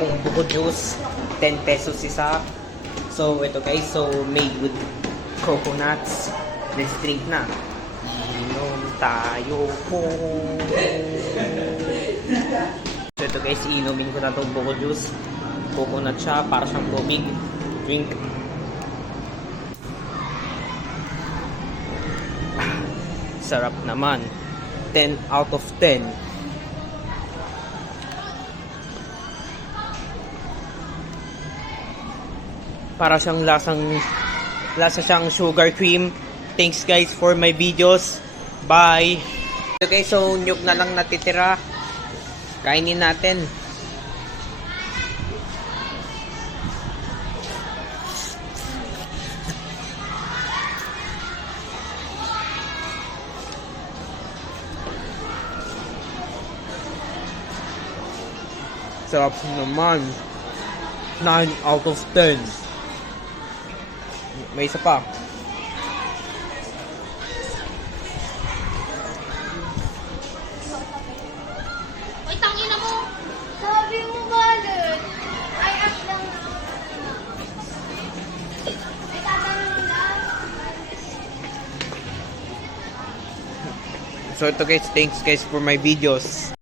akong buko juice. 10 pesos isa. So, ito guys. So, made with coconuts. Let's drink na. Inom tayo po. So, ito guys. Inumin ko na itong buko juice. Coconut siya. Para siyang tubig. Drink. Sarap naman. 10 out of 10. Para siyang lasa siyang sugar cream. Thanks guys for my videos. Bye. So guys, so nyug na lang natitira. Kainin natin. Sarap naman. 9 out of 10. May isa pa. Uy, tangina mo! Sabi mo ba dun? Ay, up lang na. Ay, tatanong lang. So ito guys, thanks guys for my videos.